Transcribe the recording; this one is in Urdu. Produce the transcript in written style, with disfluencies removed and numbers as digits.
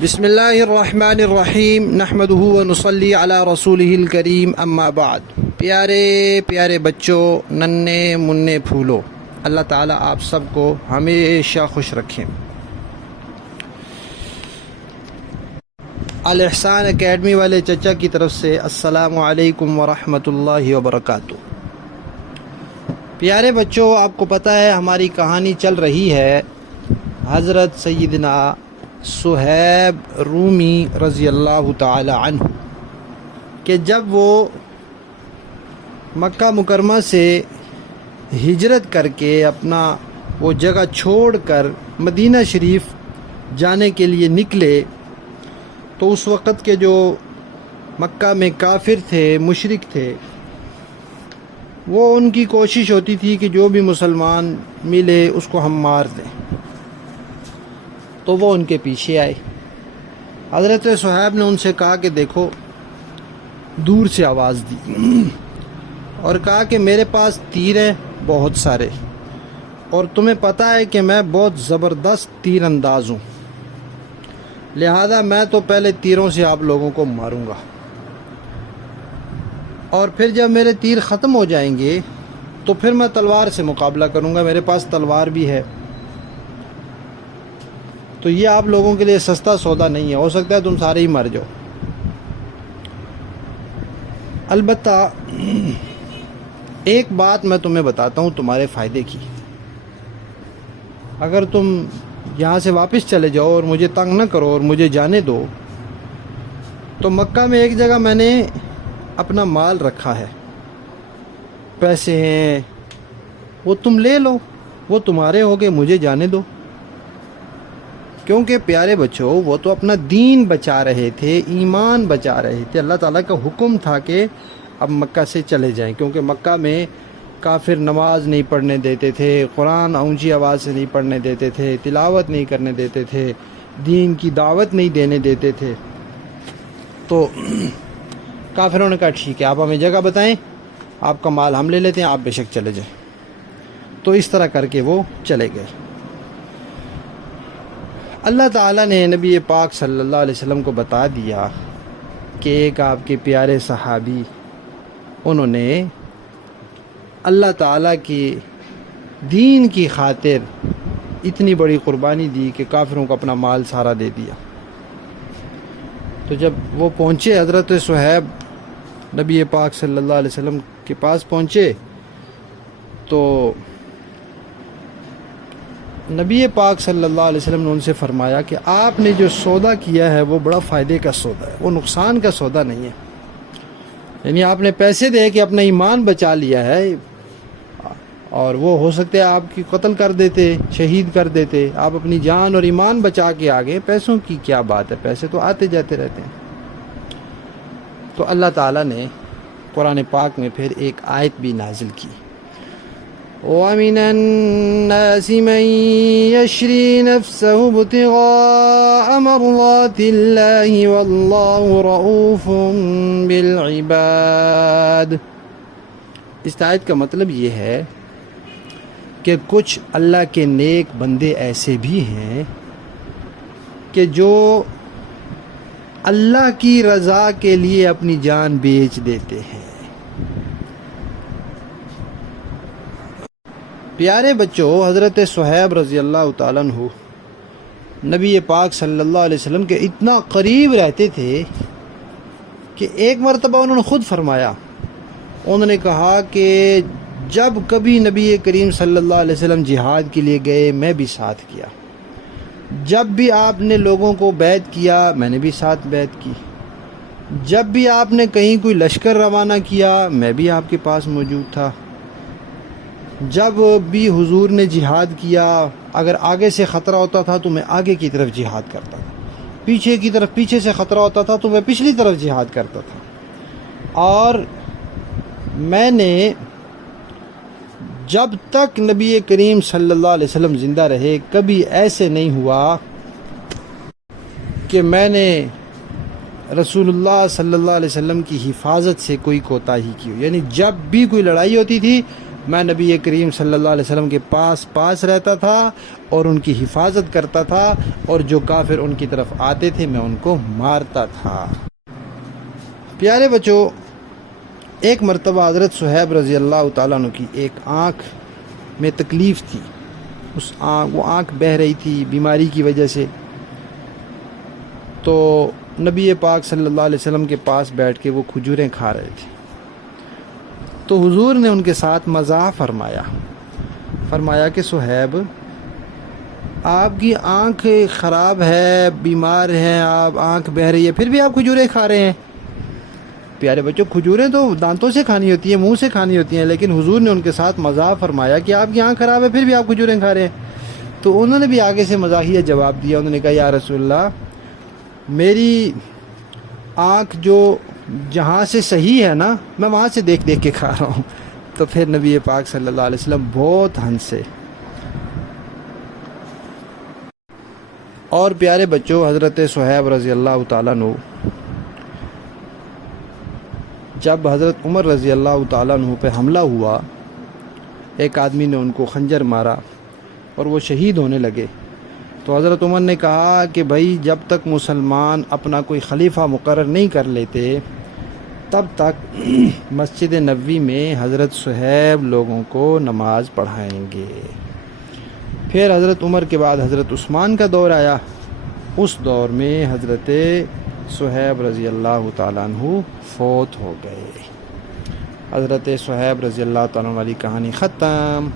بسم اللہ الرحمن الرحیم نحمدہ ونصلی علی رسولہ الکریم اما بعد۔ پیارے پیارے بچوں، ننھے مننے پھولو، اللہ تعالیٰ آپ سب کو ہمیشہ خوش رکھیں۔ الاحسان اکیڈمی والے چچا کی طرف سے السلام علیکم ورحمۃ اللہ وبرکاتہ۔ پیارے بچوں، آپ کو پتہ ہے ہماری کہانی چل رہی ہے حضرت سیدنا صہیب رومی رضی اللہ تعالی عنہ کہ جب وہ مکہ مکرمہ سے ہجرت کر کے اپنا وہ جگہ چھوڑ کر مدینہ شریف جانے کے لیے نکلے تو اس وقت کے جو مکہ میں کافر تھے، مشرک تھے، وہ ان کی کوشش ہوتی تھی کہ جو بھی مسلمان ملے اس کو ہم مار دیں، تو وہ ان کے پیچھے آئے۔ حضرت صہیب نے ان سے کہا کہ دیکھو، دور سے آواز دی اور کہا کہ میرے پاس تیر ہیں بہت سارے، اور تمہیں پتہ ہے کہ میں بہت زبردست تیر انداز ہوں، لہذا میں تو پہلے تیروں سے آپ لوگوں کو ماروں گا، اور پھر جب میرے تیر ختم ہو جائیں گے تو پھر میں تلوار سے مقابلہ کروں گا، میرے پاس تلوار بھی ہے۔ تو یہ آپ لوگوں کے لیے سستا سودا نہیں ہے، ہو سکتا ہے تم سارے ہی مر جاؤ۔ البتہ ایک بات میں تمہیں بتاتا ہوں تمہارے فائدے کی، اگر تم یہاں سے واپس چلے جاؤ اور مجھے تنگ نہ کرو اور مجھے جانے دو، تو مکہ میں ایک جگہ میں نے اپنا مال رکھا ہے، پیسے ہیں، وہ تم لے لو، وہ تمہارے ہوگے، مجھے جانے دو۔ کیونکہ پیارے بچوں، وہ تو اپنا دین بچا رہے تھے، ایمان بچا رہے تھے، اللہ تعالیٰ کا حکم تھا کہ اب مکہ سے چلے جائیں، کیونکہ مکہ میں کافر نماز نہیں پڑھنے دیتے تھے، قرآن اونچی آواز سے نہیں پڑھنے دیتے تھے، تلاوت نہیں کرنے دیتے تھے، دین کی دعوت نہیں دینے دیتے تھے۔ تو کافروں نے کہا ٹھیک ہے، آپ ہمیں جگہ بتائیں، آپ کا مال ہم لے لیتے ہیں، آپ بے شک چلے جائیں۔ تو اس طرح کر کے وہ چلے گئے۔ اللہ تعالیٰ نے نبی پاک صلی اللہ علیہ وسلم کو بتا دیا کہ ایک آپ کے پیارے صحابی، انہوں نے اللہ تعالیٰ کی دین کی خاطر اتنی بڑی قربانی دی کہ کافروں کو اپنا مال سارا دے دیا۔ تو جب وہ پہنچے، حضرت صہیب نبی پاک صلی اللہ علیہ وسلم کے پاس پہنچے، تو نبی پاک صلی اللہ علیہ وسلم نے ان سے فرمایا کہ آپ نے جو سودا کیا ہے وہ بڑا فائدے کا سودا ہے، وہ نقصان کا سودا نہیں ہے۔ یعنی آپ نے پیسے دے کے اپنا ایمان بچا لیا ہے، اور وہ ہو سکتا ہے آپ کی قتل کر دیتے، شہید کر دیتے، آپ اپنی جان اور ایمان بچا کے آگے، پیسوں کی کیا بات ہے، پیسے تو آتے جاتے رہتے ہیں۔ تو اللہ تعالیٰ نے قرآن پاک میں پھر ایک آیت بھی نازل کی، وَمِنَ النَّاسِ مَن يَشْرِي نَفْسَهُ ابْتِغَاءَ مَرْضَاتِ اللَّهِ وَاللَّهُ رَءُوفٌ بِالْعِبَادِ۔ اس آیت کا مطلب یہ ہے کہ کچھ اللہ کے نیک بندے ایسے بھی ہیں کہ جو اللہ کی رضا کے لیے اپنی جان بیچ دیتے ہیں۔ پیارے بچوں، حضرت صہیب رضی اللہ تعالیٰ عنہ نبی پاک صلی اللہ علیہ وسلم کے اتنا قریب رہتے تھے کہ ایک مرتبہ انہوں نے خود فرمایا، انہوں نے کہا کہ جب کبھی نبی کریم صلی اللہ علیہ وسلم جہاد کے لیے گئے، میں بھی ساتھ کیا، جب بھی آپ نے لوگوں کو بیعت کیا، میں نے بھی ساتھ بیعت کی، جب بھی آپ نے کہیں کوئی لشکر روانہ کیا، میں بھی آپ کے پاس موجود تھا، جب بھی حضور نے جہاد کیا، اگر آگے سے خطرہ ہوتا تھا تو میں آگے کی طرف جہاد کرتا تھا، پیچھے کی طرف پیچھے سے خطرہ ہوتا تھا تو میں پچھلی طرف جہاد کرتا تھا، اور میں نے جب تک نبی کریم صلی اللہ علیہ وسلم زندہ رہے کبھی ایسے نہیں ہوا کہ میں نے رسول اللہ صلی اللہ علیہ وسلم کی حفاظت سے کوئی کوتاہی کی ہو۔ یعنی جب بھی کوئی لڑائی ہوتی تھی میں نبی کریم صلی اللہ علیہ وسلم کے پاس رہتا تھا اور ان کی حفاظت کرتا تھا، اور جو کافر ان کی طرف آتے تھے میں ان کو مارتا تھا۔ پیارے بچوں، ایک مرتبہ حضرت صہیب رضی اللہ تعالیٰ عنہ کی ایک آنکھ میں تکلیف تھی، وہ آنکھ بہہ رہی تھی بیماری کی وجہ سے۔ تو نبی پاک صلی اللہ علیہ وسلم کے پاس بیٹھ کے وہ کھجوریں کھا رہے تھے، تو حضور نے ان کے ساتھ مزاح فرمایا کہ صہیب، آپ کی آنکھ خراب ہے، بیمار ہیں آپ، آنکھ بہہ رہی ہے، پھر بھی آپ کھجوریں کھا رہے ہیں۔ پیارے بچوں، کھجوریں تو دانتوں سے کھانی ہوتی ہیں، منہ سے کھانی ہوتی ہیں، لیکن حضور نے ان کے ساتھ مزاح فرمایا کہ آپ کی آنکھ خراب ہے پھر بھی آپ کھجوریں کھا رہے ہیں۔ تو انہوں نے بھی آگے سے مزاحیہ جواب دیا، انہوں نے کہا یا رسول اللہ، میری آنکھ جو جہاں سے صحیح ہے نا، میں وہاں سے دیکھ کے کھا رہا ہوں۔ تو پھر نبی پاک صلی اللہ علیہ وسلم بہت ہنسے۔ اور پیارے بچوں، حضرت صہیب رضی اللہ تعالیٰ عنہ جب حضرت عمر رضی اللہ تعالیٰ عنہ پہ حملہ ہوا، ایک آدمی نے ان کو خنجر مارا اور وہ شہید ہونے لگے، تو حضرت عمر نے کہا کہ بھائی جب تک مسلمان اپنا کوئی خلیفہ مقرر نہیں کر لیتے تب تک مسجد نبوی میں حضرت صہیب لوگوں کو نماز پڑھائیں گے۔ پھر حضرت عمر کے بعد حضرت عثمان کا دور آیا، اس دور میں حضرت صہیب رضی اللہ تعالیٰ عنہ فوت ہو گئے۔ حضرت صہیب رضی اللہ تعالیٰ عنہ والی کہانی ختم۔